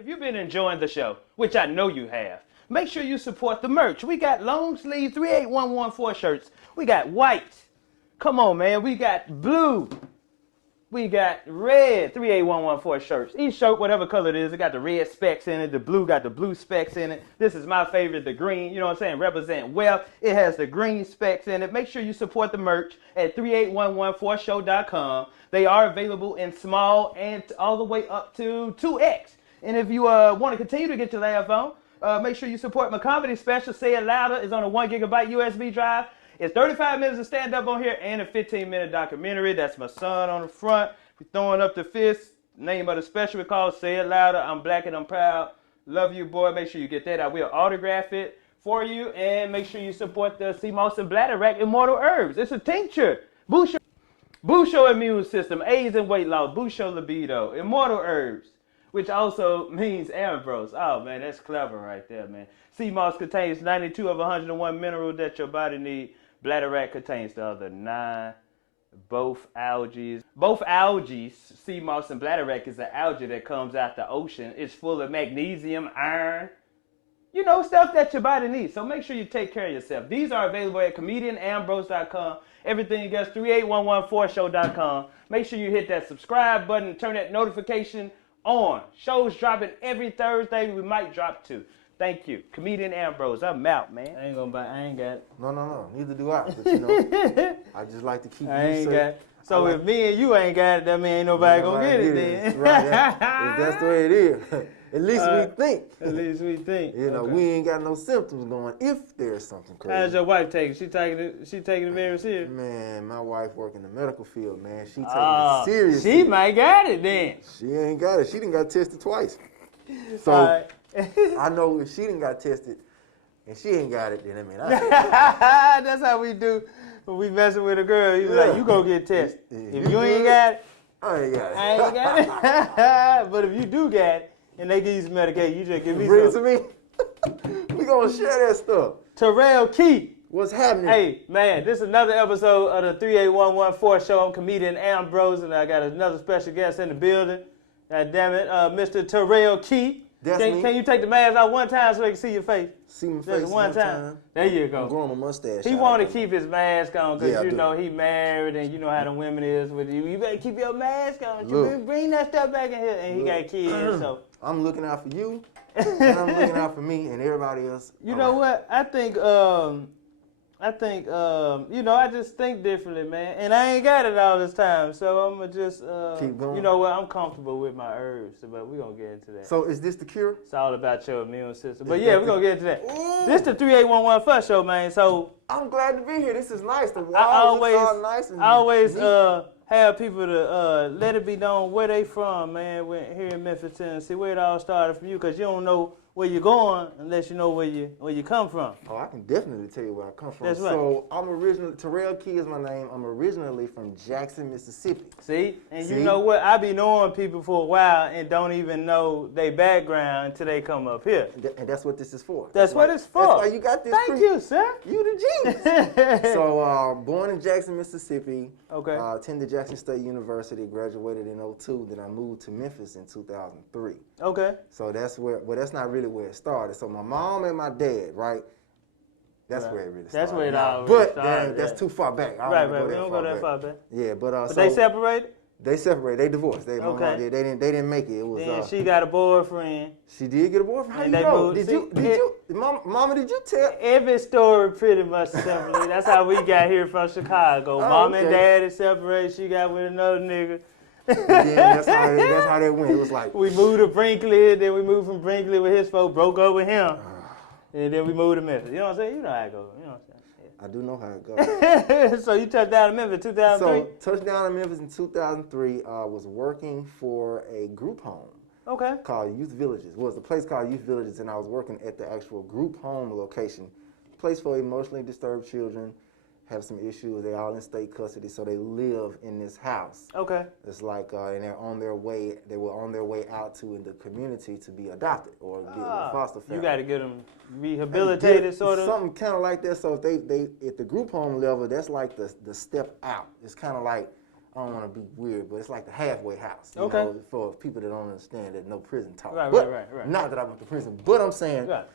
If you've been enjoying the show, which I know you have, make sure you support the merch. We got long sleeve 38114 shirts. We got white. Come on, man. We got blue. We got red 38114 shirts. Each shirt, whatever color it is, it got the red specs in it. The blue got the blue specs in it. This is my favorite, the green. You know what I'm saying? Represent wealth. It has the green specs in it. Make sure you support the merch at 38114show.com. They are available in small and all the way up to 2X. And if you want to continue to get your laugh on, make sure you support my comedy special, Say It Louder. It's on a 1 gigabyte USB drive. It's 35 minutes of stand-up on here and a 15-minute documentary. That's my son on the front. We're throwing up the fist. Name of the special is called Say It Louder. I'm black and I'm proud. Love you, boy. Make sure you get that. I will autograph it for you. And make sure you support the Seamoss and Bladderwack Immortal Herbs. It's a tincture. Boost your immune system. AIDS and weight loss. Boost your libido. Immortal Herbs, which also means Ambrose. Oh, man, that's clever right there, man. Seamoss contains 92 of 101 minerals that your body needs. Bladderwack contains the other 9. Both algae, Seamoss and Bladderwack is an algae that comes out the ocean. It's full of magnesium, iron, you know, stuff that your body needs. So make sure you take care of yourself. These are available at comedianambrose.com. Everything else, 38114show.com. Make sure you hit that subscribe button, turn that notification on. Shows dropping every Thursday. We might drop 2. Thank you. Comedian Ambrose. I'm out, man. I ain't got it. No. Neither do I. But, you know, I just like to keep you safe. So if me and you ain't got it, that mean ain't nobody gonna get it then. That's right. That's the way it is. At least we think. At least we think. You know, we ain't got no symptoms going if there's something crazy. How's your wife taking it? She taking it very serious? Man, my wife work in the medical field, man. She taking it seriously. She might got it then. She ain't got it. She done got tested twice. So I know if she done got tested and she ain't got it, then I mean, that's how we do when we messing with a girl. You like, you go get tested. If you ain't got it, I ain't got it. I ain't got it. But if you do got it and they give you some medication, you just give me Bring some. Bring it to me. We gonna share that stuff. Terel Key. What's happening? Hey, man, this is another episode of the 38114 show. I'm comedian Ambrose, and I got another special guest in the building. God damn it, Mr. Terel Key. Can you take the mask out one time so they can see your face? See my face one time. There you go. I'm growing my mustache. He want to keep his mask on because you know he married and you know how the women is with you. You better keep your mask on. You bring that stuff back in here. And he got kids, so. I'm looking out for you, and I'm looking out for me and everybody else. You know what? I think, you know, I just think differently, man. And I ain't got it all this time, so I'm going to just, keep going. You know what? I'm comfortable with my herbs, but we're going to get into that. So is this the cure? It's all about your immune system. But yeah, we're going to get into that. Ooh. This is the 38114 First show, man. So I'm glad to be here. This is nice. The wall is all nice and I always have people to let it be known where they from, man, here in Memphis, Tennessee, where it all started from you, because you don't know where you're going unless you know where you come from. Oh, I can definitely tell you where I come from. That's right. So I'm originally, Terel Key is my name. I'm originally from Jackson, Mississippi. See? And you know what? I be knowing people for a while and don't even know their background until they come up here. And that's what this is for. That's what it's for. That's why you got this. Thank you, sir. You the genius. So born in Jackson, Mississippi. Okay. Attended Jackson State University, graduated in 2002. Then I moved to Memphis in 2003. Okay. So that's where, well, that's not really where it started. So my mom and my dad, right? That's where it really started. That's where it all started. But that's too far back. Right. We don't go that far back. Yeah, but so they separated? They separated. They divorced. They didn't make it. It was. Then she got a boyfriend. She did get a boyfriend. How you know? Did you? Mama, did you tell? Every story pretty much separately. That's how we got here from Chicago. Mom and dad is separated. She got with another nigga. Yeah, that's how that went. It was like we moved to Brinkley, then we moved from Brinkley with his folks, broke up with him, and then we moved to Memphis. You know what I'm saying? You know how it goes. You know what I'm saying? I do know how it goes. So you touched down in Memphis in 2003? So touched down in Memphis in 2003. I was working for a group home. Okay. Called Youth Villages. Well, it's a place called Youth Villages, and I was working at the actual group home location. Place for emotionally disturbed children, have some issues. They're all in state custody, so they live in this house. Okay. It's like, and they're on their way. They were on their way out to in the community to be adopted or get a foster family. You got to get them rehabilitated, sort of. Something kind of like that. So if they at the group home level, that's like the step out. It's kind of like I don't want to be weird, but it's like the halfway house. You Okay. know, for people that don't understand that no prison talk. Right. Not that I went to prison, but I'm saying. Right.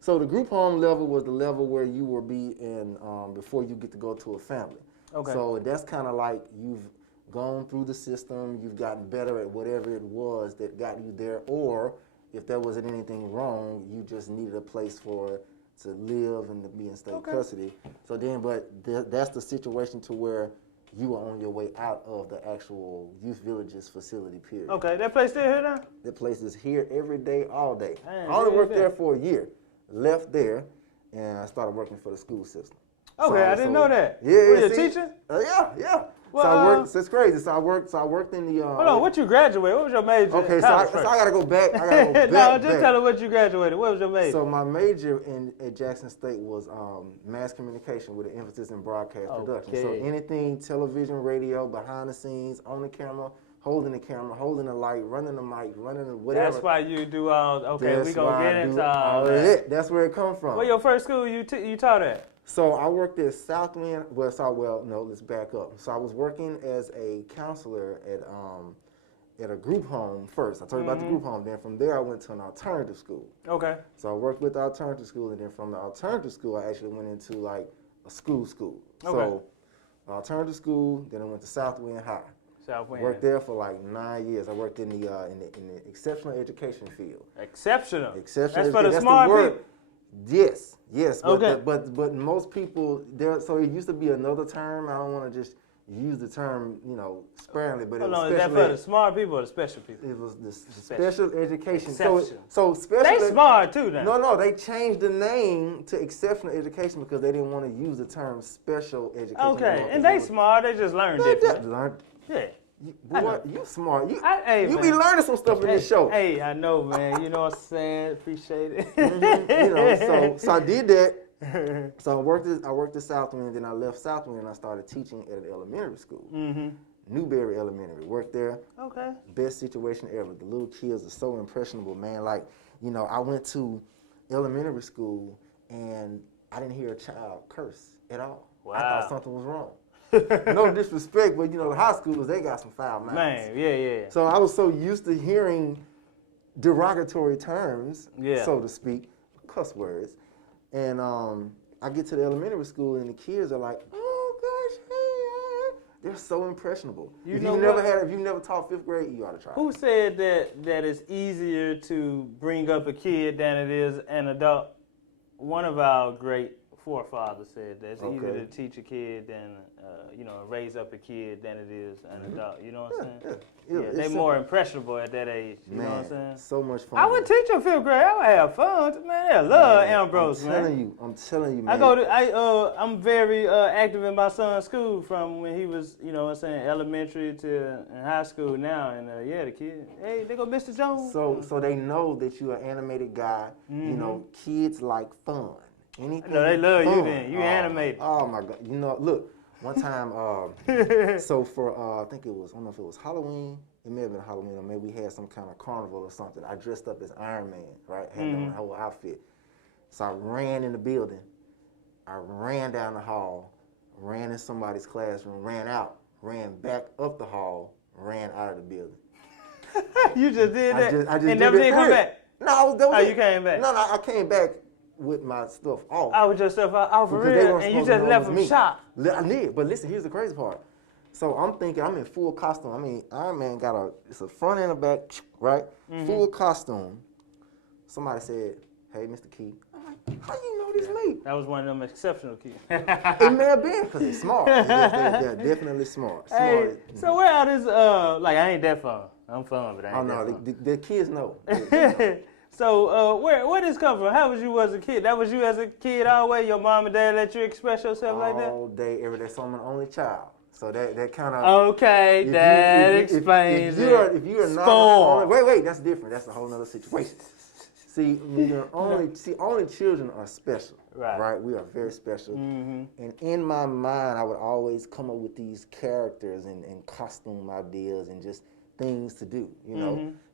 So the group home level was the level where you will be in before you get to go to a family. Okay. So that's kind of like you've gone through the system, you've gotten better at whatever it was that got you there, or if there wasn't anything wrong, you just needed a place to live and to be in state custody. So then, that's the situation to where you are on your way out of the actual youth villages facility, period. Okay, that place still here now? The place is here every day, all day. Man, I only worked there for a year. Left there, and I started working for the school system. Okay, I didn't know that. Yeah, Were you a see? teacher? Yeah. Well, so I worked. So it's crazy. So I worked in the. Hold on, what you graduated? What was your major? Okay, so I gotta go back. No, just tell her what you graduated. What was your major? So my major at Jackson State was mass communication with an emphasis in broadcast production. So anything television, radio, behind the scenes, on the camera, holding the light, running the mic, running the whatever. That's why you do all. Okay, That's we gonna get into all of that. it. That's where it comes from. Where your first school you taught at? So I worked at Southwind. No, let's back up. So I was working as a counselor at a group home first. I told you about the group home. Then from there I went to an alternative school. Okay. So I worked with the alternative school, and then from the alternative school I actually went into like a school. Okay. So alternative school. Then I went to Southwind High. Southwind. Worked there for like 9 years. I worked in the exceptional education field. Exceptional. Exceptional. That's for the That's smart the word. people. Yes. But, Okay. but most people there. So it used to be another term. I don't want to just use the term, sparingly. But Hold it was on, is that for the smart people or the special people? It was the special education. Exceptional. So special. They smart too now. No, they changed the name to exceptional education because they didn't want to use the term special education. Okay, and they smart. They just learn different. Yeah. Boy, you smart. You man. be learning some stuff in this show. Hey, I know, man. You know what I'm saying? Appreciate it. So I did that. So I worked at Southwind, then I left Southwind and I started teaching at an elementary school. Newberry Elementary. Worked there. Okay. Best situation ever. The little kids are so impressionable, man. Like, I went to elementary school and I didn't hear a child curse at all. Wow. I thought something was wrong. No disrespect, but the high schoolers, they got some foul mouths. Man, yeah. So I was so used to hearing derogatory terms, so to speak, cuss words. And I get to the elementary school and the kids are like, oh gosh, hey. They're so impressionable. If you never taught fifth grade, you ought to try. Who said that it's easier to bring up a kid than it is an adult? One of our great forefathers said that it's easier to teach a kid than raise up a kid than it is an adult. You know what I'm saying? Yeah, they're more impressionable at that age. You know what I'm saying? So much fun. I would teach them fifth grade. I would have fun. Man, I love Ambrose, man. I'm telling you, man. I'm very active in my son's school from when he was, elementary to high school now. And the kid, hey, they go Mr. Jones. So they know that you're an animated guy. Kids like fun. Anything. No, they love fun. You then. You animated. Oh my God. Look, one time, so for, I think it was, I don't know if it was Halloween. It may have been Halloween, or maybe we had some kind of carnival or something. I dressed up as Iron Man, right? Had my whole outfit. So I ran in the building. I ran down the hall, ran in somebody's classroom, ran out, ran back up the hall, ran out of the building. You just did that? I just and never did come back? No, that was you came back? No, I came back with my stuff off. I was just off for real, and you just left them shot. I did, but listen, here's the crazy part. So I'm thinking I'm in full costume. I mean, Iron Man it's a front and a back, right? Full costume. Somebody said, hey, Mr. Key. I'm like, how you know this me? That was one of them exceptional kids. It may have been, because they're smart. They're definitely smart. Hey, so where are this, I ain't that fun. I'm fun, but I ain't that fun. The kids know. So where this come from? How was you as a kid? That was you as a kid always? Your mom and dad let you express yourself like that? All day, every day. So I'm an only child. So that kind of... Okay, that explains it. If you're not... Wait, that's different. That's a whole other situation. See, only children are special. Right? We are very special. And in my mind, I would always come up with these characters and costume ideas and just things to do,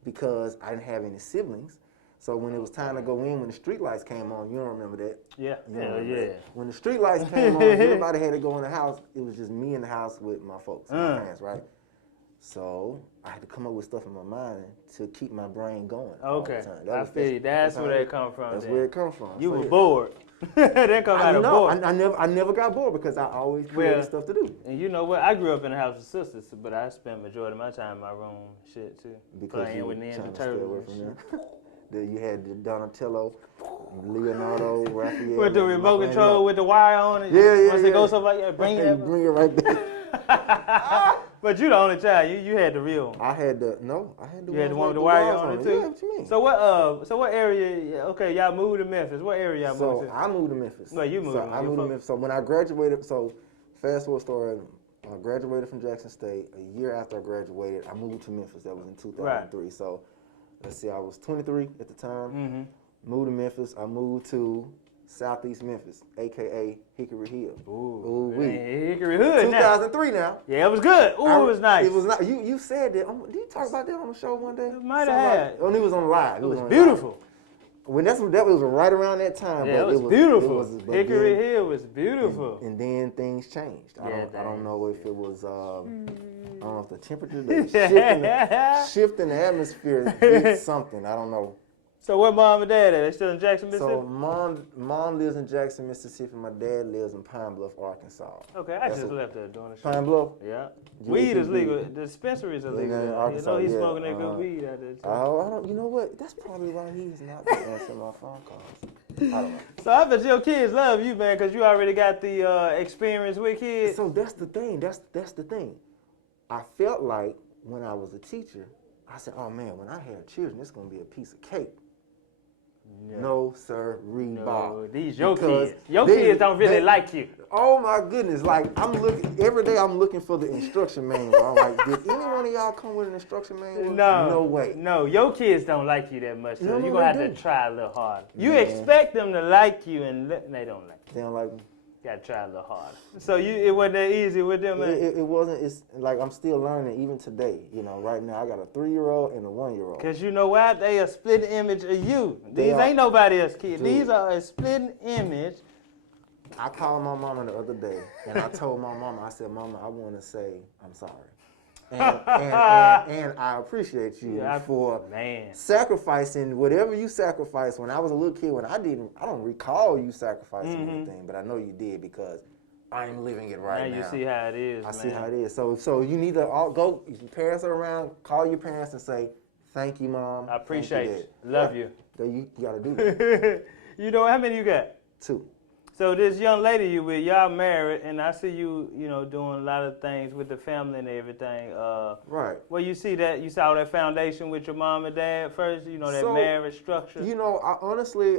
because I didn't have any siblings. So when it was time to go in, when the street lights came on, you don't remember that? Yeah. Hell yeah. That. When the street lights came on, everybody had to go in the house. It was just me in the house with my folks, my parents, right? So I had to come up with stuff in my mind to keep my brain going. Okay, I feel you. That's where that come from. That's where it comes from. You were bored. That come out of bored. I never got bored because I always created stuff to do. And you know what? I grew up in a house with sisters, but I spent majority of my time in my room, shit too, because playing with Ninja Turtles. You had the Donatello, Leonardo, Raphael. With the remote control with the wire on it. Yeah. Once it goes something like that, bring it. Bring it right back. But you the only child. You had the real one. I had the You had the one with the wire on it too. Yeah, what you mean? So what area? Okay, y'all moved to Memphis. What area y'all moved to? So I moved to Memphis. Well, you moved. I moved to Memphis. So when I graduated, fast forward story. I graduated from Jackson State. A year after I graduated, I moved to Memphis. That was in 2003. Right. So let's see, I was 23 at the time. Mm-hmm. Moved to Memphis. I moved to Southeast Memphis, a.k.a. Hickory Hill. Ooh, Hickory Hood 2003 now. Yeah, it was good. It was nice. It was not. You said that. Did you talk about that on the show one day? Might have had. Oh, it was on live. It was beautiful. When that was right around that time. Yeah, it was beautiful. Hickory Hill was beautiful. And then things changed. I don't know if it was, I don't know if the temperature, the shift in the atmosphere did something. I don't know. So where mom and dad at? They still in Jackson, Mississippi? So mom lives in Jackson, Mississippi. My dad lives in Pine Bluff, Arkansas. Okay, I just left there doing the show. Pine Bluff? Yeah. Weed is legal. The dispensaries are legal. You know he's smoking that good weed out there too. I don't. You know what? That's probably why he's not answering my phone calls. I don't know. So I bet your kids love you, man, because you already got the experience with kids. So that's the thing. That's the thing. I felt like when I was a teacher, I said, oh man, when I have children, it's gonna be a piece of cake. No, sir, Bob. These your kids. Your kids don't really like you. Oh my goodness! Like every day. I'm looking for the instruction manual. I'm like, did any one of y'all come with an instruction manual? No way. No, your kids don't like you that much. So you're gonna have to try a little harder. You expect them to like you, and they don't like you. They don't like me. Gotta try a little harder. So it wasn't that easy with them, man? It wasn't. It's like I'm still learning even today. You know, right now I got a 3-year-old and a 1-year-old. Cause you know what? They a split image of you. These ain't nobody else kids. These are a split image. I called my mama the other day and I told my mama, I said, Mama, I want to say I'm sorry. And I appreciate you for sacrificing whatever you sacrificed when I was a little kid. When I don't recall you sacrificing anything, but I know you did because I'm living it right now. You see how it is. I see how it is. So you need to all go. If your parents are around, call your parents and say, "Thank you, Mom. I appreciate you. Love you." You got to do that. You know how many you got? 2. So this young lady you with, y'all married, and I see you, doing a lot of things with the family and everything. Right. Well, you saw that foundation with your mom and dad first, that marriage structure. I honestly,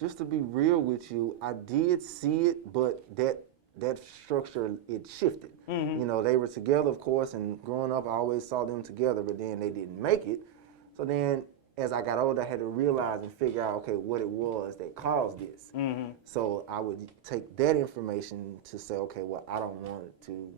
just to be real with you, I did see it, but that structure, it shifted. Mm-hmm. They were together, of course, and growing up, I always saw them together, but then they didn't make it. So then, as I got older, I had to realize and figure out, okay, what it was that caused this. Mm-hmm. So I would take that information to say, okay, well, I don't want it to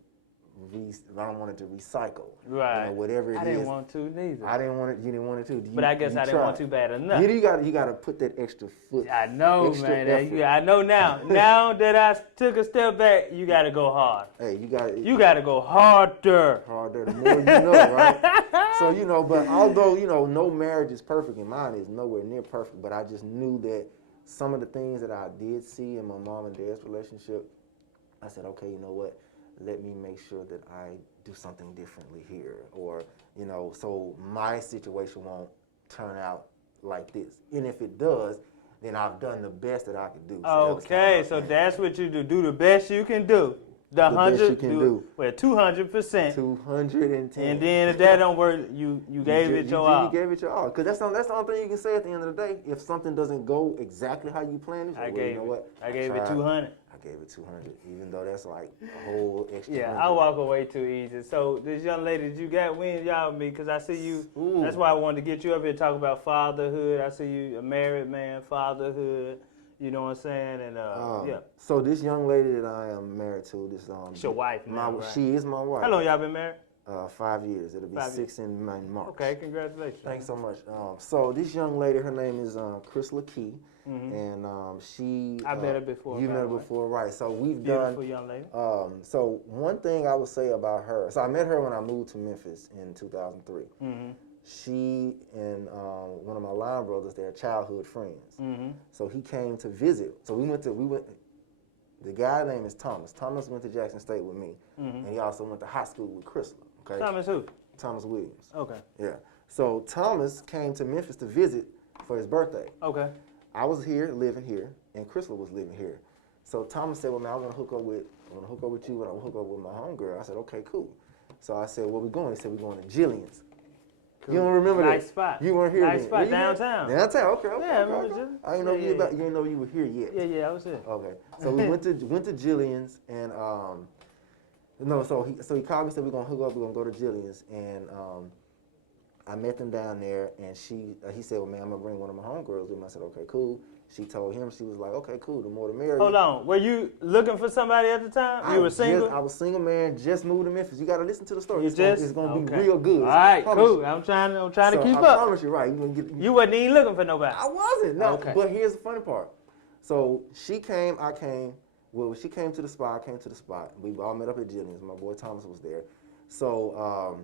recycle. Right. Whatever it is. I didn't want to neither. I didn't want it. You didn't want it to. But I guess I didn't want to bad enough. You got to put that extra foot. I know, man. I know now. Now that I took a step back, you got to go hard. Hey, you got to go harder. Harder. The more you know, right? So but although no marriage is perfect, and mine is nowhere near perfect, but I just knew that some of the things that I did see in my mom and dad's relationship, I said, okay, you know what? Let me make sure that I do something differently here, or so my situation won't turn out like this. And if it does, then I've done the best that I can do. So that's what you do. Do the best you can do. The 100 best you can do. Well, 200%. 210. And then if that don't work, you gave it your all. You gave it your all, because that's the only thing you can say at the end of the day. If something doesn't go exactly how you planned it, I gave it 200. I gave it 200, even though that's like a whole extra. Yeah, 100. I walk away too easy. So this young lady that you got, when y'all meet? Because I see you. Ooh. That's why I wanted to get you up here to talk about fatherhood. I see you a married man, fatherhood. You know what I'm saying? And yeah. So this young lady that I am married to, it's your wife now, right? She is my wife. How long y'all been married? 5 years. It'll be 5 6 in March. Okay, congratulations. Thanks so much. So this young lady, her name is Terel Key, and she. I met her before. You met her before, right? So we've Beautiful young lady. So one thing I would say about her. So I met her when I moved to Memphis in 2003. She and one of my line brothers, they're childhood friends. So he came to visit. So we went. The guy's name is Thomas. Thomas went to Jackson State with me, and he also went to high school with Chrysler. Okay. Thomas who? Thomas Williams. Okay. Yeah. So Thomas came to Memphis to visit for his birthday. Okay. I was here, living here, and Chrysler was living here. So Thomas said, "Well, man, I want to hook up with you, and I want to hook up with my homegirl." I said, "Okay, cool." So I said, "Where we going?" He said, "We're going to Jillian's." Cool. You don't remember that? Nice spot. You weren't here. Nice then. spot downtown. Downtown. Okay. Yeah, I remember Jillian's. I didn't know you didn't know you were here yet. Yeah, I was here. Okay. So we went to Jillian's, and so he called me, said we're gonna hook up, we're gonna go to Jillian's, and I met them down there, and he said, "Well, man, I'm gonna bring one of my homegirls with me." I said, "Okay, cool." She told him, she was like, "Okay, cool, the more the merrier." Hold on, were you looking for somebody at the time? You were single? I was single, man, just moved to Memphis. You gotta listen to the story. It's gonna be real good. All right, cool. I'm trying to keep up. I promise you, right. You wasn't even looking for nobody. I wasn't, no. Okay. But here's the funny part. So she came, I came. Well, she came to the spot, I came to the spot. We all met up at Jillian's. My boy Thomas was there. So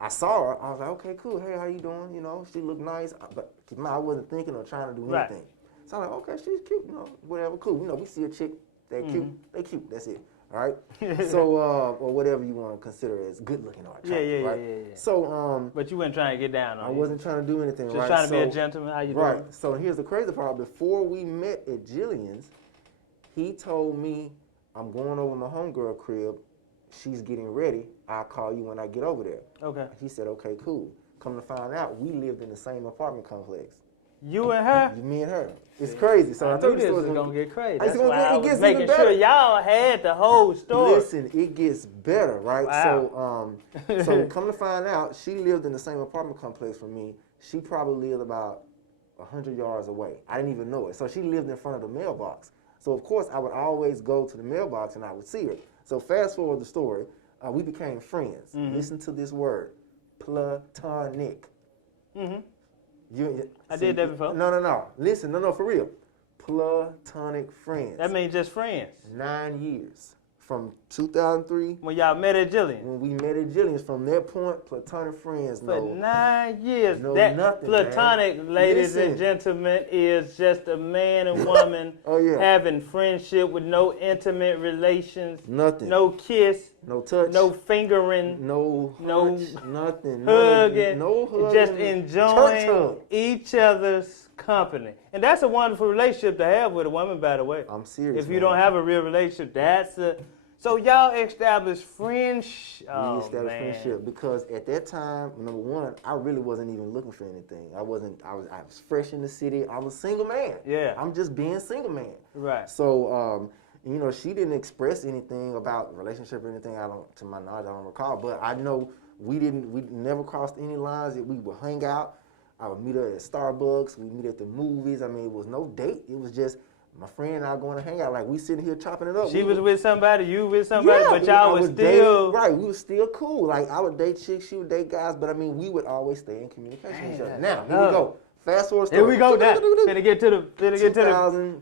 I saw her. I was like, "Okay, cool. Hey, how you doing?" You know, she looked nice. But I wasn't thinking or trying to do anything. So I'm like, "Okay, she's cute. You know, whatever, cool. You know, we see a chick, they're cute. They cute. That's it. All right." So, or whatever you want to consider as good looking or attractive, right? Yeah. So, but you weren't trying to get down on I wasn't trying to do anything, Just right? trying to be a gentleman. How you doing? Right. So here's the crazy part. Before we met at Jillian's, he told me, "I'm going over my homegirl crib. She's getting ready. I'll call you when I get over there." Okay. He said, "Okay, cool." Come to find out, we lived in the same apartment complex. You and her? Me and her. It's crazy. So I told you this was gonna get crazy. That's That's why I was gets making even better. sure y'all had the whole story. Listen, it gets better, right? Wow. So come to find out, she lived in the same apartment complex for me. She probably lived about 100 yards away. I didn't even know it. So she lived in front of the mailbox. So of course I would always go to the mailbox and I would see her. So fast forward the story, we became friends. Listen to this word, platonic. I did that before. No. Listen, no, for real. Platonic friends. That means just friends. 9 years. From 2003. When y'all met at Jillian. When we met at Jillian's, from that point, platonic friends. For 9 years. No, that nothing, platonic, man. ladies Listen. and gentlemen, is just a man and woman having friendship with no intimate relations. Nothing. No kiss. No touch. No fingering. No hunch, nothing. Hugging. No hugging. Just enjoying each other's company. And that's a wonderful relationship to have with a woman, by the way. I'm serious. If you don't have a real relationship, that's a... So y'all established friendship. We established friendship because at that time, number one, I really wasn't even looking for anything. I was fresh in the city. I was single man. Yeah. I'm just being single man. Right. So, you know, she didn't express anything about relationship or anything. To my knowledge, I don't recall. But I know we never crossed any lines. We would hang out. I would meet her at Starbucks. We'd meet at the movies. I mean, it was no date. It was just my friend and I going to hang out. Like, we sitting here chopping it up. She was with somebody, you with somebody, yeah, but y'all was still... Right, we was still cool. Like, I would date chicks, she would date guys, but I mean, we would always stay in communication with each other. Now, here we go. Fast forward story. Here we go now. Finna get to the... 2011,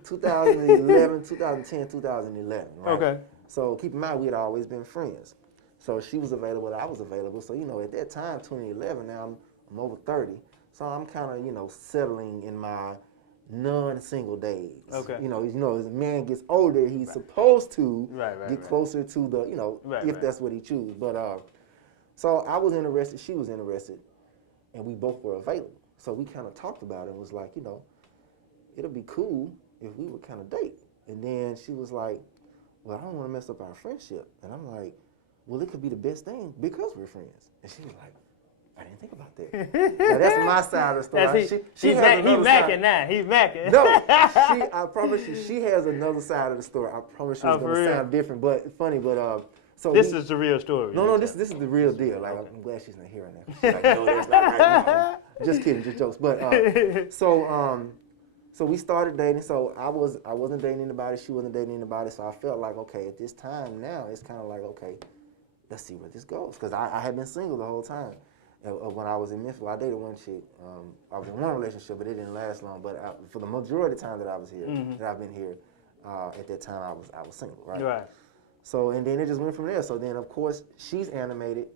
2010, 2011, right? Okay. So, keep in mind, we had always been friends. So, she was available, I was available. So, you know, at that time, 2011, now I'm over 30. So, I'm kind of, you know, settling in my non-single days. Okay. You know, as a man gets older, he's supposed to get closer to the, you know, if that's what he chooses. But so I was interested, she was interested, and we both were available. So we kind of talked about it and was like, you know, it'll be cool if we would kind of date. And then she was like, well, I don't want to mess up our friendship. And I'm like, well, it could be the best thing because we're friends. And she was like, I didn't think about that. Now, that's my side of the story. He's macking now. He's macking. No, I promise you, she has another side of the story. I promise you, it's gonna sound different, but funny. But so this is the real story. No, this is the real deal. Like, I'm glad she's not here right now. She's like, no, that's not right now. Just kidding, just jokes. But so we started dating. So I wasn't dating anybody. She wasn't dating anybody. So I felt like, okay, at this time now, it's kind of like, okay, let's see where this goes. Because I had been single the whole time. When I was in Memphis, I dated one chick. I was in one relationship, but it didn't last long. But for the majority of the time that I was here, that I've been here, at that time I was single, right? Right. So, and then it just went from there. So then, of course, she's animated,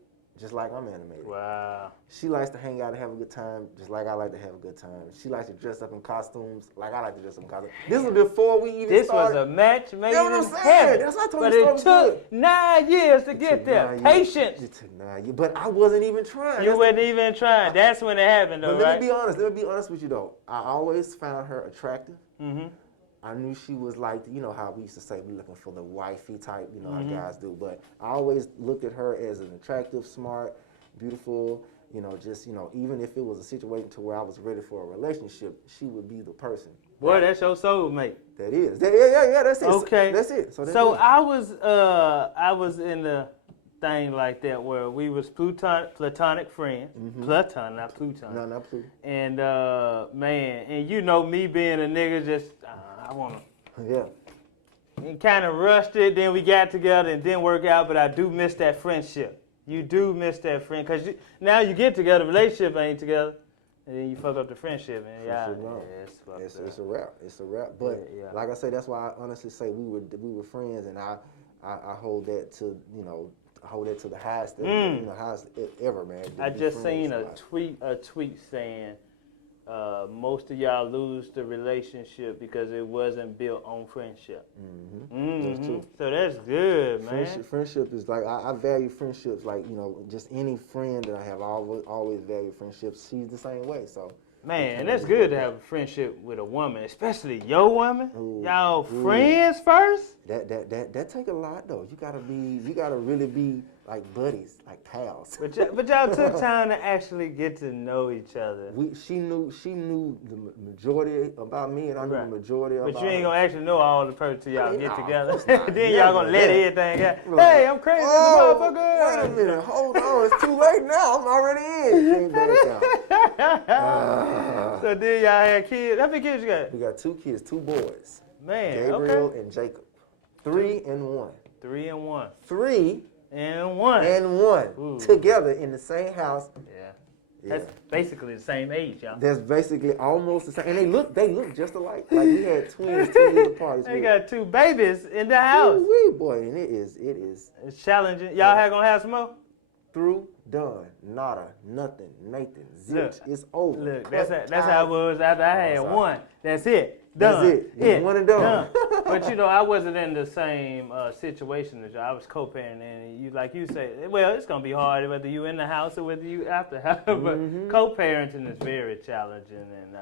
just like I'm animated. Wow. She likes to hang out and have a good time, just like I like to have a good time. She likes to dress up in costumes, like I like to dress up in costumes. This was before we even started. This was a match made in heaven. That's what I told you. But it took 9 years to get there. Patience. It took 9 years, but I wasn't even trying. You wasn't even trying. That's when it happened, though, but right? Let me be honest with you, though. I always found her attractive. I knew she was like, you know how we used to say we looking for the wifey type, you know how guys do. But I always looked at her as an attractive, smart, beautiful, you know, just, you know, even if it was a situation to where I was ready for a relationship, she would be the person. Boy, right? that's your soulmate. That is. Yeah, that's it. Okay. That's it. So I was in the thing like that where we was platonic friends. Platon, not Pluton. No, not Pluton. And man, and you know me being a nigga, just I wanna. Yeah. And kind of rushed it. Then we got together and didn't work out. But I do miss that friendship. You do miss that friend because now you get together, relationship ain't together, and then you fuck up the friendship, man. It's a wrap. It's a wrap. But like I say, that's why I honestly say we were friends, and I hold that to, you know, the highest, you know, highest ever, man. I just seen a tweet saying most of y'all lose the relationship because it wasn't built on friendship. That's true. So that's good, man. Friendship is like, I value friendships like, you know, just any friend that I have, I always value friendships. She's the same way, so. Man, that's good to have a friendship with a woman, especially your woman. Ooh, y'all friends first? That take a lot though. You gotta really be like buddies, like pals. But y'all took time to actually get to know each other. She knew the majority about me, and I knew the majority about her. But you ain't gonna actually know all the person till y'all get together. Then Then y'all gonna let everything out. Hey, I'm crazy as a motherfucker. Wait a minute, hold on, it's too late now. I'm already in. Can't back down. So then y'all had kids. How many kids you got? We got 2 kids, 2 boys. Man, Gabriel and Jacob. 3 and 1. 3 and 1. 3 and 1. And 1. Ooh. Together in the same house. Yeah. That's basically the same age, y'all. That's basically almost the same. And they look just alike. Like we had twins 2 years apart. They got 2 babies in the house. Wee, boy, and it is. It's challenging. Y'all gonna have some more? Through, done, nada, nothing, Nathan, zilch. It's over. Look, that's how it was after I had 1. That's it. Done. That's it. It's 1 and done. But you know, I wasn't in the same situation as you. I was co-parenting, and you say, well, it's gonna be hard whether you in the house or whether you out the house. But co-parenting is very challenging, and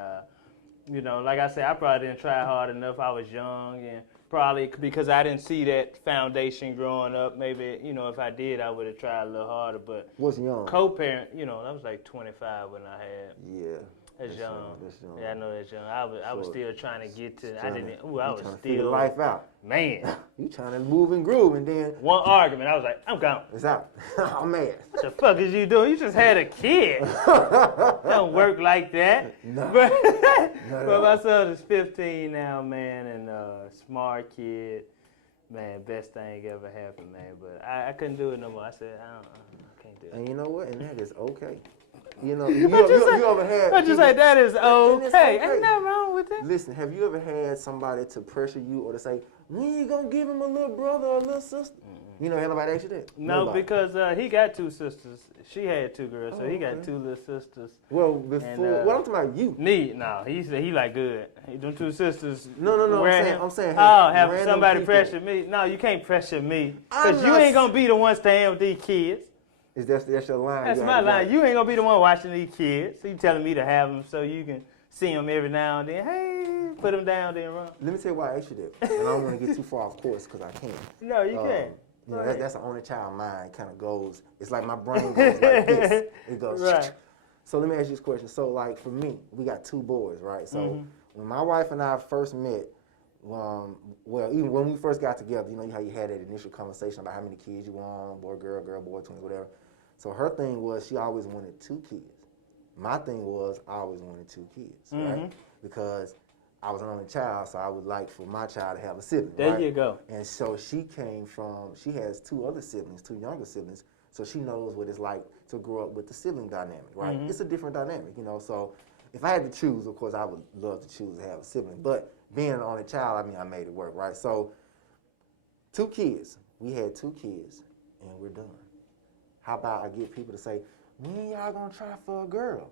you know, like I said, I probably didn't try hard enough. I was young, and probably because I didn't see that foundation growing up. Maybe, you know, if I did, I would have tried a little harder. But what's young? Co-parent, you know, I was like 25 when I had. Yeah. That's young. Yeah, I know that's young. I was still trying to get to. I was trying to still figure life out. Man, you trying to move and groove, and then one argument, I was like, I'm gone. It's out. I'm mad. What the fuck is you doing? You just had a kid. Don't work like that. No. But my son is 15 now, man, and smart kid. Man, best thing ever happened, man. But I couldn't do it no more. I said, I can't do it. And you know what? And that is okay. You know, you ever had... But you say that is okay. Ain't nothing wrong with that. Listen, have you ever had somebody to pressure you or to say, when you gonna give him a little brother or a little sister? You know, had nobody asked you that? No, nobody. Because he got 2 sisters. She had 2 girls, so he got 2 little sisters. Well, before... what I'm talking about you. Me? No, he said he like good. Them 2 sisters... No, I'm saying... have somebody pressure me. No, you can't pressure me. Because you ain't gonna be the one staying with these kids. That's your line. That's my line. You ain't gonna be the one watching these kids. So you telling me to have them so you can see them every now and then. Hey, put them down, then run. Let me tell you why I asked you that. And I don't want to get too far off course because I can't. No, you can't. You know, that's the only child mind kind of goes. It's like my brain goes like this. It goes. Right. So let me ask you this question. So like for me, we got 2 boys, right? So when my wife and I first met, well, even when we first got together, you know how you had that initial conversation about how many kids you want, boy, girl, boy, twins, whatever. So her thing was she always wanted 2 kids. My thing was I always wanted 2 kids, right? Because I was an only child, so I would like for my child to have a sibling. There right? you go. And so she has 2 other siblings, 2 younger siblings, so she knows what it's like to grow up with the sibling dynamic, right? It's a different dynamic, you know, so if I had to choose, of course, I would love to choose to have a sibling, but being an only child, I mean, I made it work, right? So 2 kids, we had 2 kids, and we're done. How about I get people to say, when y'all gonna try for a girl?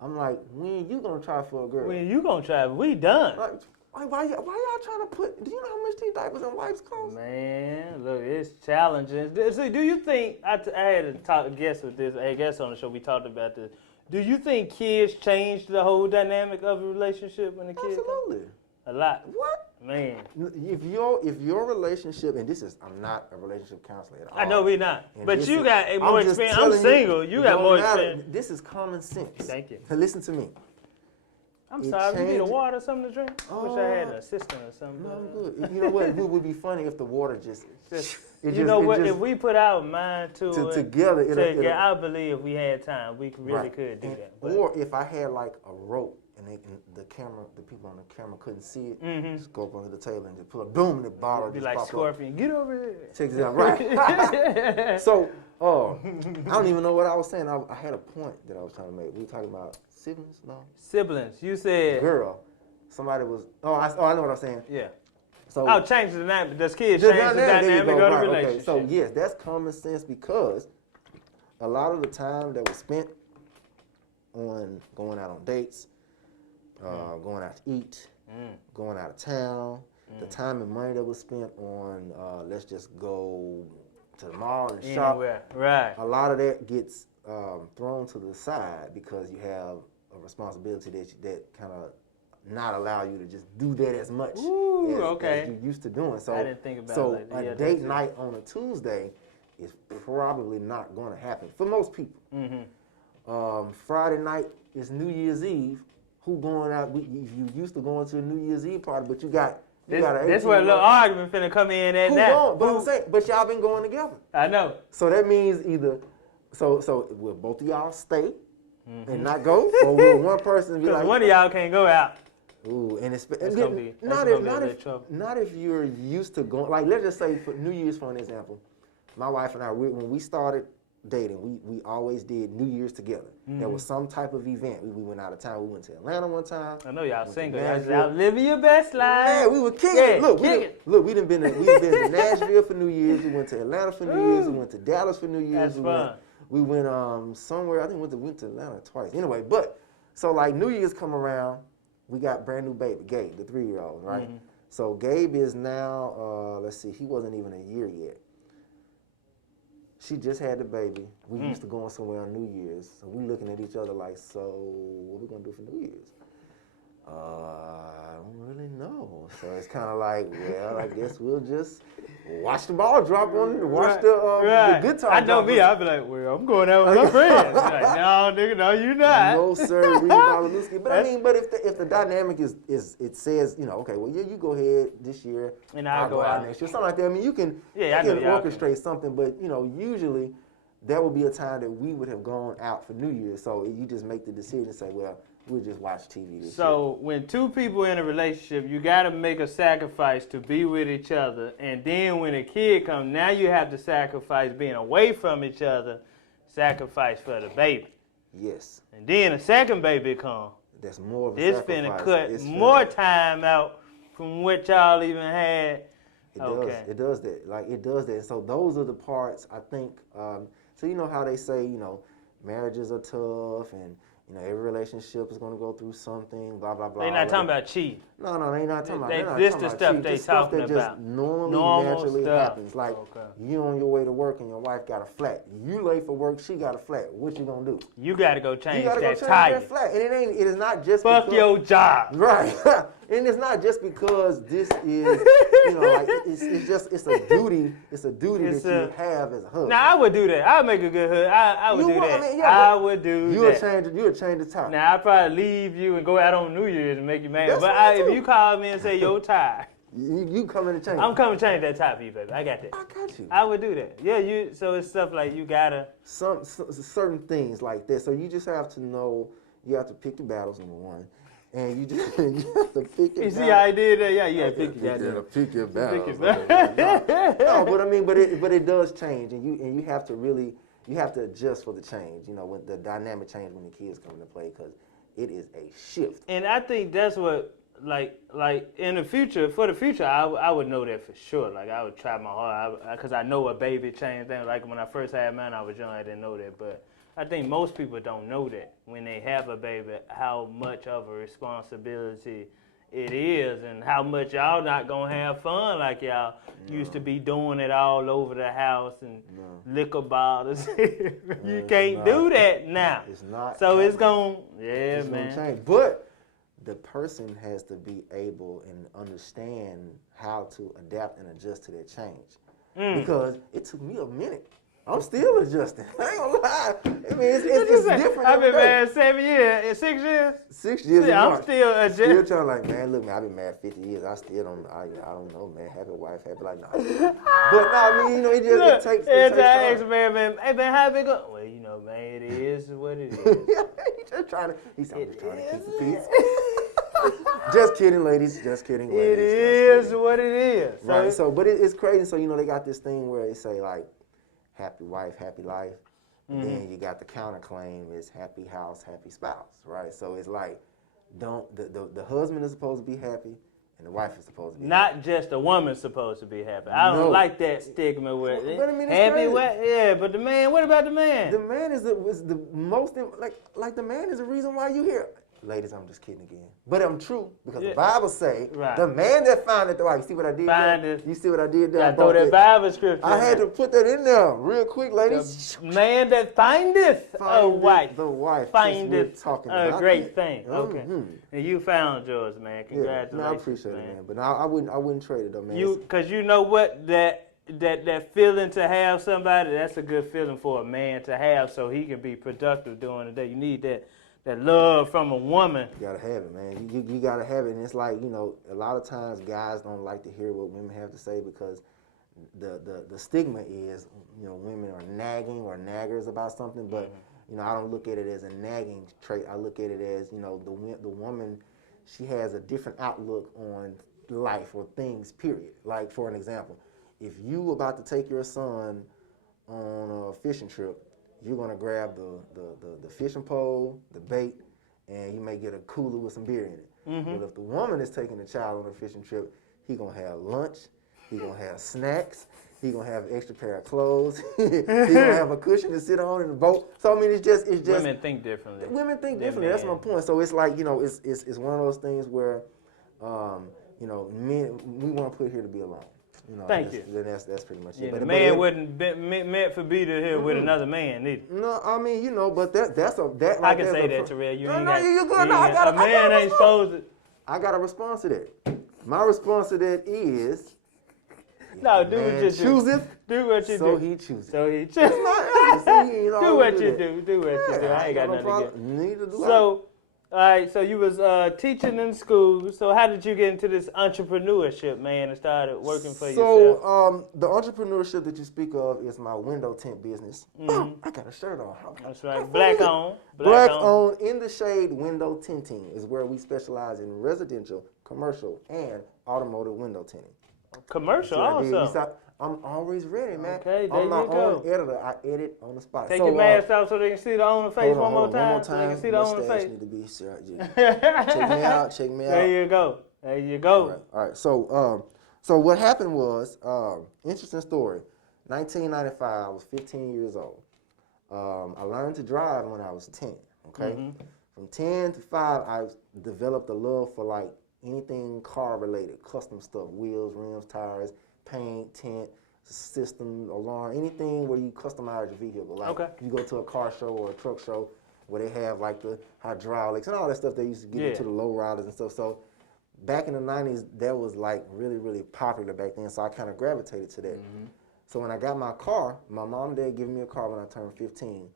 I'm like, when you gonna try for a girl? When you gonna try? We done. Like, why y'all trying to put, do you know how much these diapers and wipes cost? Man, look, it's challenging. So do you think, I had a guest with this, a guest on the show, we talked about this. Do you think kids change the whole dynamic of a relationship when the kids? Absolutely. A lot. What? Man. If your relationship, and this is, I'm not a relationship counselor at all. I know we're not. And But you got more experience. I'm you, single. You got more experience. This is common sense. Thank you. So listen to me. I'm sorry, you need a water or something to drink? I wish I had an assistant or something. No, I'm good. You know what? It would be funny if the water just if we put our mind together, I believe if we had time, we really could do that. But. Or if I had like a rope and the people on the camera couldn't see it, just go up under the table and just put a boom in the bottle. Be like Scorpion, get over here. Check this out, right? So, I don't even know what I was saying. I had a point that I was trying to make. We were talking about siblings, no? Siblings. You said. Girl. Somebody was. I know what I'm saying. Yeah. So. Change the dynamic. Does kids change the dynamic of the relationship? Okay. So yes, that's common sense because a lot of the time that was spent on going out on dates, going out to eat, going out of town, the time and money that was spent on let's just go to the mall and shop. Right. A lot of that gets thrown to the side because you have a responsibility that kind of not allow you to just do that as much as you used to doing. So I didn't think about it like that. A date night on a Tuesday is probably not going to happen for most people. Friday night is New Year's Eve. Who going out? You used to going to a New Year's Eve party, but you got this where a little argument finna come in at now. But I'm saying, but y'all been going together. I know. So that means either so will both of y'all stay and not go, or will one person be like one of y'all can't go out? Ooh, and it's not if you're used to going. Like let's just say for New Year's, for an example, my wife and I, when we started dating, we always did New Year's together. There was some type of event. We went out of town. We went to Atlanta one time. I know y'all single. Y'all living your best life. Yeah, we were kicking it. Look, we done been to Nashville for New Year's. We went to Atlanta for New Year's. We went to Dallas for New Year's. That's fun. We went somewhere. I think we went to Atlanta twice. Anyway, but so like New Year's come around, we got brand new baby, Gabe, the 3-year-old, right? So Gabe is now, let's see, he wasn't even a year yet. She just had the baby. We used to going somewhere on New Year's. So we looking at each other like, so what we gonna do for New Year's? I don't really know. So it's kind of like, well, I guess we'll just watch the ball drop on, the guitar. I know me. I'll be like, well, I'm going out with my friends. Like, no, nigga, no, you not. No, sir. But I mean, but if the dynamic is it says, you know, okay, well, yeah, you go ahead this year, and I'll go out next year, something like that. I mean, you can orchestrate something, but you know, usually there would be a time that we would have gone out for New Year's. So you just make the decision and say, well, we'll just watch TV this year. So when two people in a relationship, you got to make a sacrifice to be with each other. And then when a kid comes, now you have to sacrifice being away from each other, sacrifice for the baby. Yes. And then a second baby comes. That's more of a it's sacrifice. Finna cut more time out from what y'all even had. It does that. Like, it does that. So those are the parts, I think. So you know how they say, you know, marriages are tough and, you know, every relationship is going to go through something, blah, blah, blah. They're not talking about cheating. No, they not talking about that. This the stuff they talking about. Just normally, naturally stuff. happens. Like, you on your way to work and your wife got a flat. You late for work, she got a flat. What you going to do? You got to go change that tire. You got to go change that flat. And it is not just Fuck your job. Right. And it's not just because this is, you know, like, it's a duty. It's a duty that you have as a husband. Now, I would do that. I would make a good husband. I would do that. I mean, I would do that. You would change the tire. Now, I'd probably leave you and go out on New Year's and make you mad. But if you call me and say, yo, tire. You come in and change. I'm coming to change that tire for you, baby. I got that. I got you. I would do that. Yeah, so it's stuff like you got to. Certain things like that. So you just have to know, you have to pick your battles, number one. And you just you have to pick it. You see how I did that? Yeah, you got to pick your battles. No, no, but I mean, but it does change, and you have to really adjust for the change. You know, when the dynamic change when the kids come into play, because it is a shift. And I think that's what like in the future, for the future, I would know that for sure. Like I would try my hard, because I know a baby change thing. Like when I first had mine, I was young, I didn't know that, but I think most people don't know that when they have a baby, how much of a responsibility it is, and how much y'all not gonna have fun like y'all used to be doing it all over the house and liquor bottles. You can't do that now. It's not. So it's gonna, it's man. Gonna change. But the person has to be able and understand how to adapt and adjust to that change. Because it took me a minute. I'm still adjusting. I ain't gonna lie. I mean, it's different. I've been married 7 years, 6 years. 6 years. Yeah, I'm still adjusting. Still trying like, man, look, man, I've been married 50 years. I still don't. I don't know, man. Happy wife, happy life. No. But no, I mean, you know, it takes. It takes time. Man, hey man, how big? Well, you know, man, it is what it is. He's just trying to. He's trying to keep the peace. Just kidding, ladies. Just kidding, ladies. It is what it is. Right. So, but it's crazy. So, you know, they got this thing where they say like, happy wife, happy life. Mm-hmm. Then you got the counterclaim is happy house, happy spouse, right? So it's like, the husband is supposed to be happy, and the wife is supposed to be not happy. Just the woman's supposed to be happy. I don't like that stigma where but I mean, happy. Yeah, but the man. What about the man? The man is the most like the man is the reason why you here. Ladies, I'm just kidding again. But I'm true, because the Bible say, the man that findeth the wife. You see what I did there? You see what I did there? I throw that Bible scripture. I had to put that in there real quick, ladies. The man that findeth a wife. The wife. Findeth a great thing. Okay. And you found yours, man. Congratulations. Yeah, I appreciate it, man. But I wouldn't trade it, though, man. Because you know what? That feeling to have somebody, that's a good feeling for a man to have, so he can be productive during the day. You need that love from a woman. You gotta have it, man. You gotta have it. And it's like, you know, a lot of times guys don't like to hear what women have to say, because the stigma is, you know, women are nagging or naggers about something. But, you know, I don't look at it as a nagging trait. I look at it as, you know, the woman, she has a different outlook on life or things, period. Like, for an example, if you about to take your son on a fishing trip, you're gonna grab the fishing pole, the bait, and you may get a cooler with some beer in it. But if the woman is taking the child on a fishing trip, he gonna have lunch, he gonna have snacks, he gonna have an extra pair of clothes, he gonna have a cushion to sit on in the boat. So I mean, it's just women think differently. Women think differently. That's my point. So it's like, you know, it's one of those things where, you know, men, we weren't put here to be alone. You know, Thank you. That's pretty much it. Yeah, but the man wasn't meant for be here with another man, either. No, I mean, you know, but that right. I can say that, Terel. You ain't got. You good? No, a man ain't supposed to. I got a response to that. My response to that is, no, do what you do. Chooseth, do what you do. So he chooses. So he chooses. Do what you do. Do what you do. I ain't got nothing to get. Neither do I. So, all right, so you was teaching in school. So how did you get into this entrepreneurship, man, and started working for yourself? So the entrepreneurship that you speak of is my window tint business. I got a shirt on. That's right. Black on. Black on in the shade window tinting is where we specialize in residential, commercial, and automotive window tinting. Commercial also. I'm always ready, man. Okay, there I'm my you go. own editor. I edit on the spot. Take your mask off so they can see the owner face one more time. So they can see the owner face. Need to be check me out. Check me out. There you go. There you go. All right. So what happened was, interesting story. 1995, I was 15 years old. I learned to drive when I was 10. Okay. From 10 to 5, I developed a love for like anything car related, custom stuff, wheels, rims, tires, paint, tint, system, alarm, anything where you customize your vehicle. Like you go to a car show or a truck show where they have like the hydraulics and all that stuff they used to get into the low riders and stuff. So back in the 90s, that was like really, really popular back then. So I kind of gravitated to that. So when I got my car, my mom and dad gave me a car when I turned 15.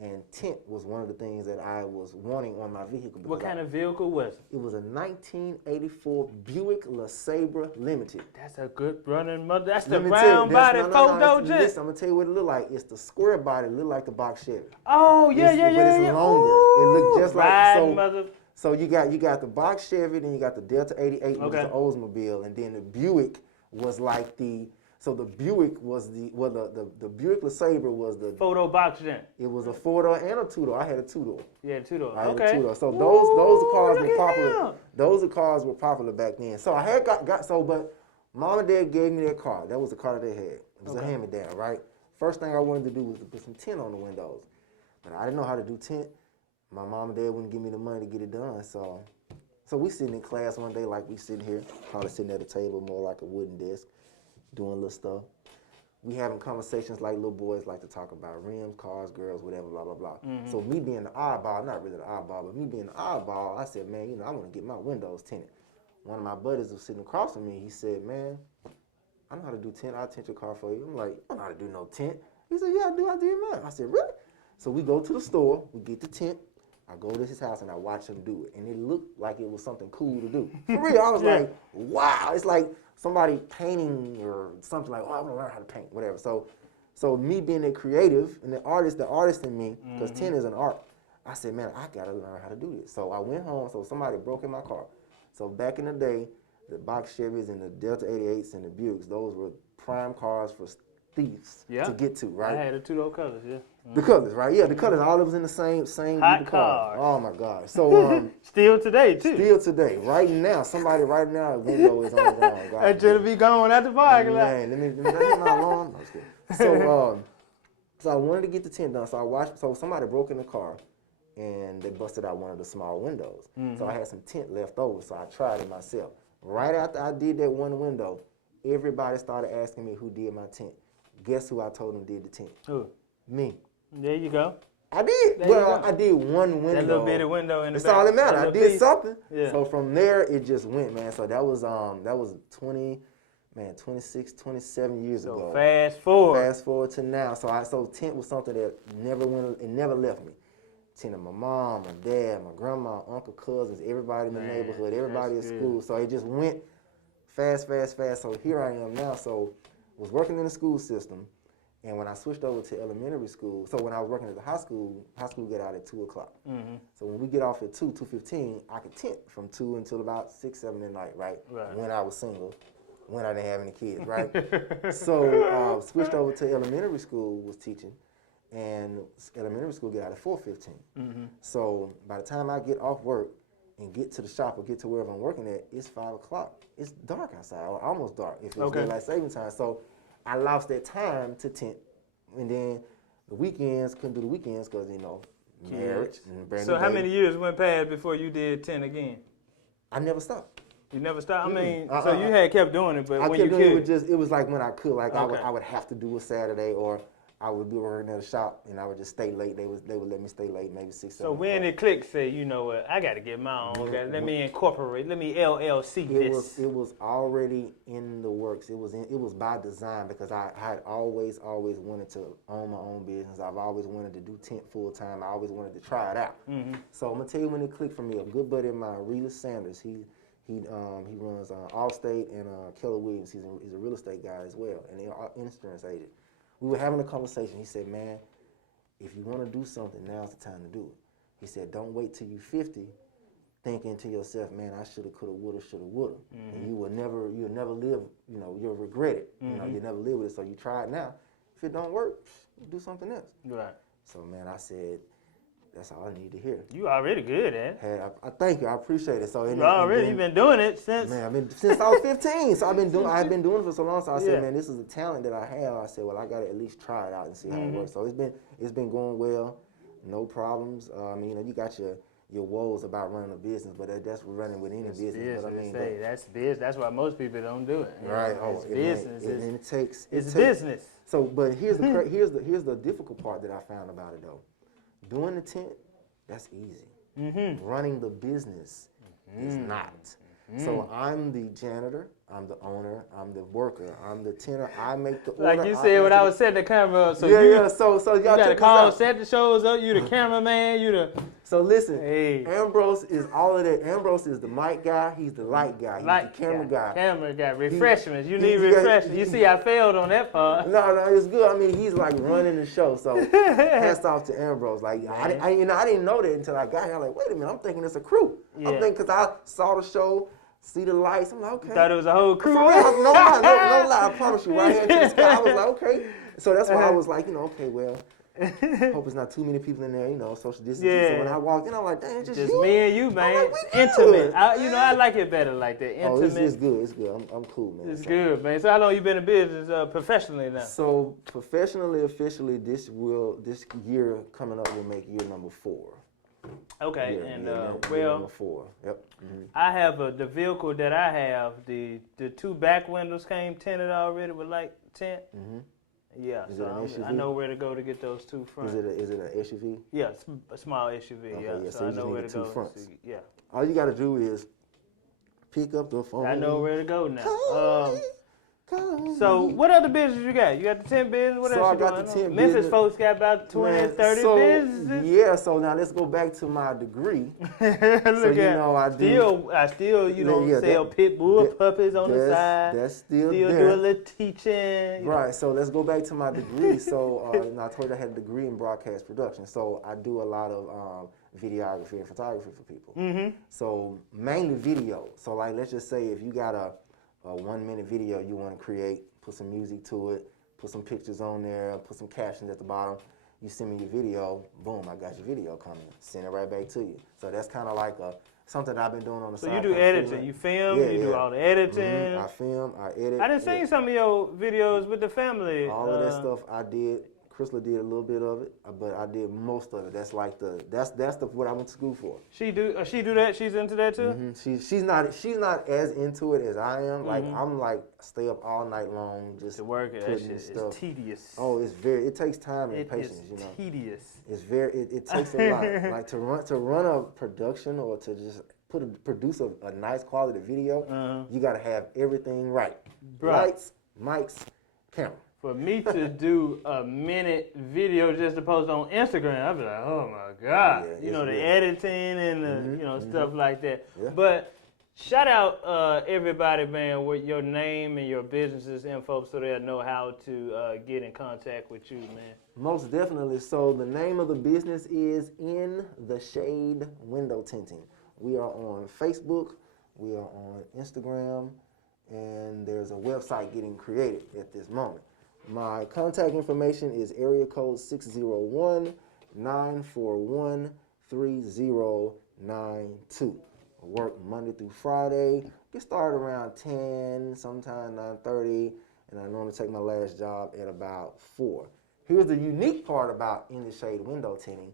And tint was one of the things that I was wanting on my vehicle. What kind of vehicle was it? It was a 1984 Buick LeSabre Limited. That's a good running mother. That's the brown body photo jet. Listen, I'm going to tell you what it looked like. It's the square body. It looked like the box Chevy. Oh, yeah. But it's longer. It looked just like so. So you got the box Chevy, then you got the Delta 88, which is the Oldsmobile, and then the Buick was like the. So the Buick was the Buick LeSabre was the 4-door box then. It was a 4-door and a 2-door. I had a 2-door. Yeah, 2-door. I had Okay. a 2-door. So those cars were popular. Those cars were popular back then. So I had but Mom and Dad gave me that car. That was the car that they had. It was a hand-me-down, right? First thing I wanted to do was to put some tint on the windows, but I didn't know how to do tint. My mom and dad wouldn't give me the money to get it done. So we sitting in class one day like we sitting here, probably sitting at a table more like a wooden desk, doing little stuff. We having conversations like little boys like to talk about rims, cars, girls, whatever, blah, blah, blah. So me being the oddball, not really the oddball, but me being the oddball, I said, man, I want to get my windows tinted. One of my buddies was sitting across from me. He said, man, I know how to do tint. I'll tint your car for you. I'm like, I don't know how to do no tint. He said, yeah, I did mine. I said, really? So we go to the store, we get the tint. I go to his house and I watch him do it. And it looked like it was something cool to do. For real, I was like, wow. It's like somebody painting or something like, oh, I'm gonna learn how to paint, whatever. So me being a creative and the artist in me, because tint is an art, I said, man, I gotta learn how to do this. So I went home, so somebody broke in my car. So back in the day, the box Chevys and the Delta 88s and the Buicks, those were prime cars for thieves to get to, right? I had the 2-door colors, The colors, right? Yeah, the colors, all of us in the same hot group of cars. cars. Oh my God. So still today too. Still today, right now, somebody right now, a window is on the ground. That should be going at the parking lot. Man, let me get my alarm. No, just kidding. So I wanted to get the tint done. So I watched. So somebody broke in the car, and they busted out one of the small windows. So I had some tint left over, so I tried it myself. Right after I did that one window, everybody started asking me who did my tint. Guess who I told them did the tint? Who? Me. There you go. I did. I did one window. That little bitty window in the That's back. all that mattered. I did something. Yeah. So from there, it just went, man. So that was 26, 27 years ago. Fast forward. Fast forward to now. So tint was something that never left me. Tint of my mom, my dad, my grandma, uncle, cousins, everybody in the neighborhood, everybody at school. So it just went fast. So here I am now. So was working in the school system. And when I switched over to elementary school, so when I was working at the high school get out at 2 o'clock. So when we get off at 2:15, I could tint from 2 until about 6, 7 at night, right? When I was single, when I didn't have any kids, right? So switched over to elementary school, was teaching, and elementary school get out at 4:15. So by the time I get off work and get to the shop or get to wherever I'm working at, it's 5 o'clock. It's dark outside, or almost dark if it's daylight saving time. So I lost that time to tint, and then the weekends, couldn't do the weekends because, marriage and brand new So how baby. many years went past before you did tint again? I never stopped. You never stopped? I mean, so you had kept doing it, but when you could. It was like when I could. Like I would have to do a Saturday, or I would be working at a shop and I would just stay late. They would let me stay late, maybe 6, 7 So when it clicked, say, you know what, I got to get my own. Let me incorporate. Let me LLC this. It was already in the works. It was by design because I had always wanted to own my own business. I've always wanted to do tint full time. I always wanted to try it out. So I'm gonna tell you when it clicked for me. A good buddy of mine, Relis Sanders. He runs Allstate and Keller Williams. He's a real estate guy as well, and an insurance agent. We were having a conversation. He said, man, if you want to do something, now's the time to do it. He said, don't wait till you're 50 thinking to yourself, man, I shoulda, coulda, woulda, shoulda, woulda. And you'll never live, you'll regret it. You'll never live with it. So you try it now. If it don't work, you do something else. Right. So, man, I said, that's all I need to hear. You already good at it. Hey, I thank you. I appreciate it. So you've been doing it since. Man, since I was 15. So I've been doing it for so long. So I said, man, this is a talent that I have. I said, well, I gotta at least try it out and see how it works. So it's been going well, no problems. You got your woes about running a business, but that's running with any business. But that's business. That's why most people don't do it. Right. It's business. It takes business. So, but here's the difficult part that I found about it though. Doing the tint, that's easy. Running the business is not. So I'm the janitor, I'm the owner. I'm the worker. I'm the tenor. I make the order. Like you said when I was setting the camera up. So So you y'all got to check call, this out. set the shows up. You the cameraman. You the. So listen, Hey. Ambrose is all of that. Ambrose is the mic guy. He's the light guy. He's the camera guy. Camera guy. Refreshments. You need refreshments. You see, I failed on that part. No, it's good. I mean, he's like running the show. So hats off to Ambrose. Like I didn't know that until I got here. I'm like, wait a minute. I'm thinking it's a crew. Yeah. I'm thinking because I saw the show. See the lights. I'm like, okay. Thought it was a whole crew. No lie. I promise you, right here to the sky. I was like, okay. So that's why I was like, okay, well, hope it's not too many people in there, social distancing. Yeah. So when I walked in, I'm like, dang, just you? me and you, man. Like, Intimate. I like it better like that. Intimate. Oh, it's good. It's good. I'm cool, man. It's good, man. So how long you been in business professionally now? So professionally, officially, this year coming up will make year number 4. Okay, year number 4. Yep. Mm-hmm. I have the vehicle that I have. The 2 back windows came tinted already with like tint. Mm-hmm. Yeah, Is it an SUV? I know where to go to get those 2 front. Is it an SUV? Yeah, a small SUV. Okay, So I know where to go. Fronts. Yeah. All you got to do is pick up the phone. I know where to go now. So what other business you got? You got the 10 business? What else you I got doing? the 10 Memphis business. folks got about 20, 30 businesses. Yeah, so now let's go back to my degree. Look I still sell pit bull puppies on the side. That's still do a little teaching. Right, so let's go back to my degree. So I told you I had a degree in broadcast production. So I do a lot of videography and photography for people. Mm-hmm. So mainly video. So like let's just say if you got a 1-minute video you want to create, put some music to it, put some pictures on there, put some captions at the bottom. You send me your video, boom, I got your video coming. Send it right back to you. So that's kind of like something that I've been doing on the side. So you do editing, you film, do all the editing. Mm-hmm. I film, I edit. I done seen some of your videos with the family. All of that stuff I did. Chrysler did a little bit of it, but I did most of it. That's like that's what I went to school for. She do that? She's into that too? Mm-hmm. She's not as into it as I am. Mm-hmm. Like I'm like stay up all night long just to work it. That shit stuff. Is tedious. Oh, it takes time and patience. Tedious. It's it takes a lot. Like to run a production or to just produce a nice quality video. You got to have everything right. Lights, mics, camera. For me to do a minute video just to post on Instagram, I'd be like, oh my God. Yeah, the editing and the, stuff like that. Yeah. But shout out everybody, man, with your name and your business's info so they'll know how to get in contact with you, man. Most definitely. So the name of the business is In the Shade Window Tinting. We are on Facebook, we are on Instagram, and there's a website getting created at this moment. My contact information is area code 601-941-3092. I work Monday through Friday. Get started around 10, sometime 9:30, and I normally take my last job at about 4. Here's the unique part about In the Shade Window Tinting.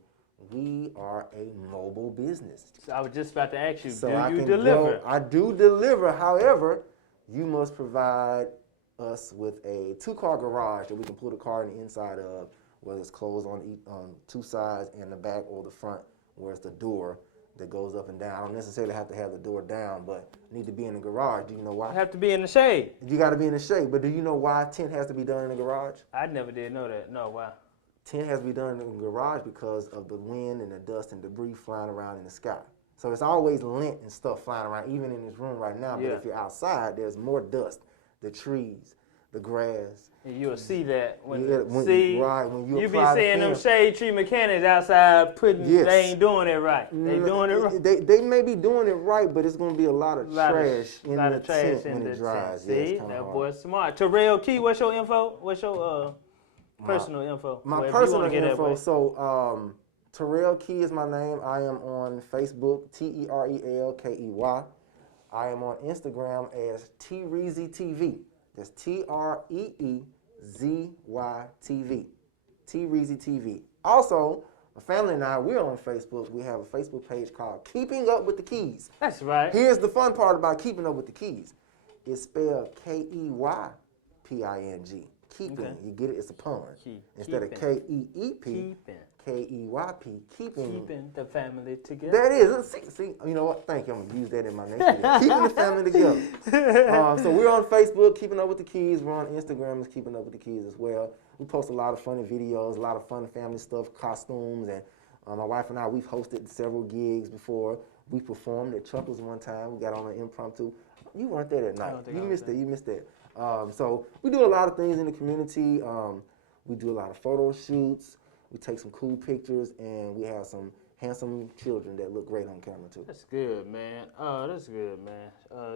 We are a mobile business. So I was just about to ask you, So do you deliver? I do deliver. However, you must provide us with a 2-car garage that we can put a car in the inside of, whether it's closed on 2 sides and the back or the front, where it's the door that goes up and down. I don't necessarily have to have the door down, but need to be in the garage. Do you know why? I have to be in the shade. You got to be in the shade, but do you know why tint has to be done in the garage? I never did know that. No, why? Tint has to be done in the garage because of the wind and the dust and debris flying around in the sky. So it's always lint and stuff flying around, even in this room right now. But if you're outside, there's more dust. The trees, the grass. And you'll see that when you be seeing them shade tree mechanics outside they ain't doing it right. They doing it right. They may be doing it right, but it's going to be a lot of trash in the tint when it dries. See, that boy's smart. Terel Key, what's your info? What's your personal info? My personal info. So Terel Key is my name. I am on Facebook, TerelKey. I am on Instagram as TreezyTV. That's TreezyTV. TreezyTV. Also, my family and I, we're on Facebook. We have a Facebook page called Keeping Up with the Keys. That's right. Here's the fun part about Keeping Up with the Keys. It's spelled Keyping. Keeping. Okay. You get it? It's a pun. Instead of Keep. KEYP, keeping the family together. That is. See, you know what? Thank you. I'm going to use that in my next video. Keeping the family together. So we're on Facebook, Keeping Up with the Keys. We're on Instagram, Keeping Up with the Keys as well. We post a lot of funny videos, a lot of fun family stuff, costumes, and my wife and I, we've hosted several gigs before. We performed at Chuckles one time. We got on an impromptu. You weren't there that night. You missed it. You missed it. So we do a lot of things in the community. We do a lot of photo shoots. We take some cool pictures, and we have some handsome children that look great on camera, too. That's good, man. That's good, man.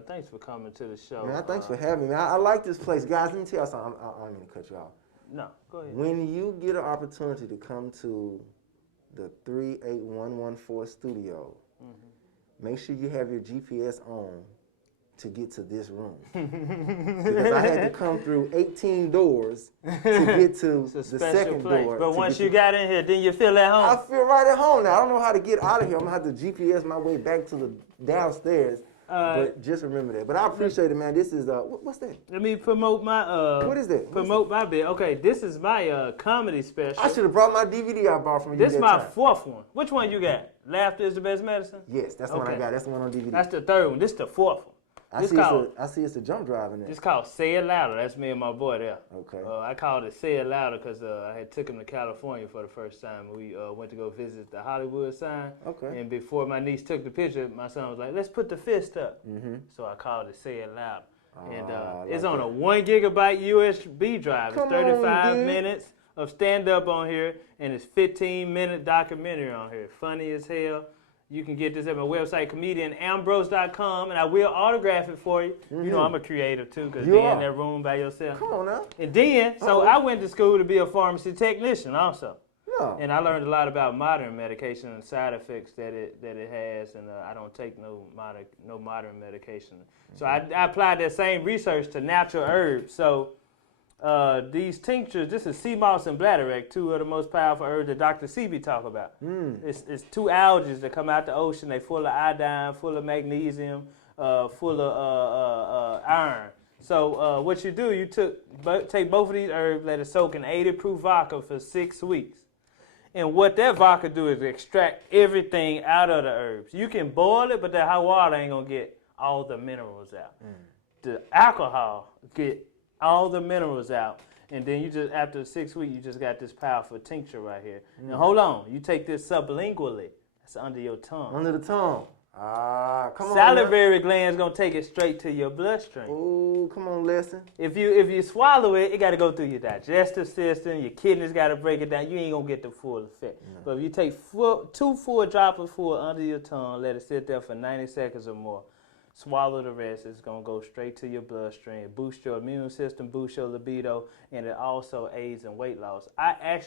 Thanks for coming to the show. Man, thanks for having me, man. I like this place. Guys, let me tell you something. I don't mean to cut you off. No, go ahead. When you get an opportunity to come to the 38114 studio, make sure you have your GPS on to get to this room. Because I had to come through 18 doors to get to the second door. But once you got in here, then you feel at home? I feel right at home now. I don't know how to get out of here. I'm going to have to GPS my way back to the downstairs. But just remember that. But I appreciate it, man. This is, what's that? Let me promote my, what is that? Promote my bit. Okay, this is my comedy special. I should have brought my DVD I bought from you. This is my fourth one. Which one you got? Laughter is the Best Medicine? Yes, that's the one I got. That's the one on DVD. That's the third one. This is the fourth one. I see it's a jump drive in there. It's called Say It Louder. That's me and my boy there. Okay. I called it Say It Louder because I had took him to California for the first time. We went to go visit the Hollywood sign. Okay. And before my niece took the picture, my son was like, let's put the fist up. So I called it Say It Louder. And it's on a 1 gigabyte USB drive. It's 35 minutes of stand-up on here, and it's 15-minute documentary on here. Funny as hell. You can get this at my website, comedianambrose.com, and I will autograph it for you. You know I'm a creative, too, because you're in that room by yourself. Come on now. And then, so I went to school to be a pharmacy technician also. Yeah. And I learned a lot about modern medication and side effects that it has, and I don't take no modern medication. So I applied that same research to natural herbs. So these tinctures, this is Seamoss and Bladderwack, two of the most powerful herbs that Dr. Seaby talk about. It's two algae that come out the ocean. They're full of iodine, full of magnesium, full of iron. So what you do, you take both of these herbs, let it soak in 80 proof vodka for 6 weeks. And what that vodka do is extract everything out of the herbs. You can boil it, but that hot water ain't gonna get all the minerals out. The alcohol get all the minerals out, and then you just, after 6 weeks, you just got this powerful tincture right here. Now hold on, you take this sublingually. That's under your tongue. Under the tongue. Come on. Salivary gland's gonna take it straight to your bloodstream. Oh, come on, listen. If you swallow it, it got to go through your digestive system. Your kidneys got to break it down. You ain't gonna get the full effect. But if you take 2 full droppers full under your tongue, let it sit there for 90 seconds or more. Swallow the rest. It's going to go straight to your bloodstream, boost your immune system, boost your libido, and it also aids in weight loss. I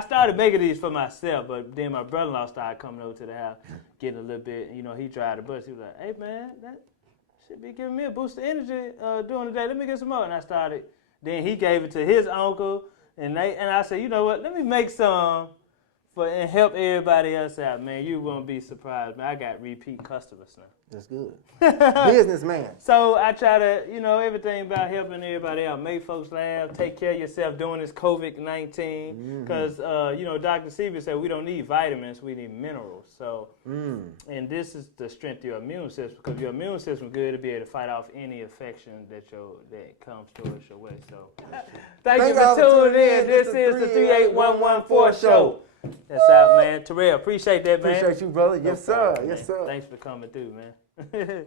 started making these for myself, but then my brother-in-law started coming over to the house, getting a little bit, he tried the bus. He was like, hey, man, that should be giving me a boost of energy during the day. Let me get some more. And I started. Then he gave it to his uncle, and I said, you know what, let me make some and help everybody else out, man. You won't be surprised, man. I got repeat customers now. That's good. Businessman. So I try to, everything about helping everybody out. Make folks laugh. Take care of yourself during this COVID-19. Because, Dr. Seaby said we don't need vitamins. We need minerals. So, and this is the strength of your immune system. Because your immune system is good to be able to fight off any infection that comes towards your way. So, thank you for tuning in. This is the 38114 show. That's out, man. Terel, appreciate that, man. Appreciate you, brother. Yes, sir. Yes, sir. Thanks for coming through, man.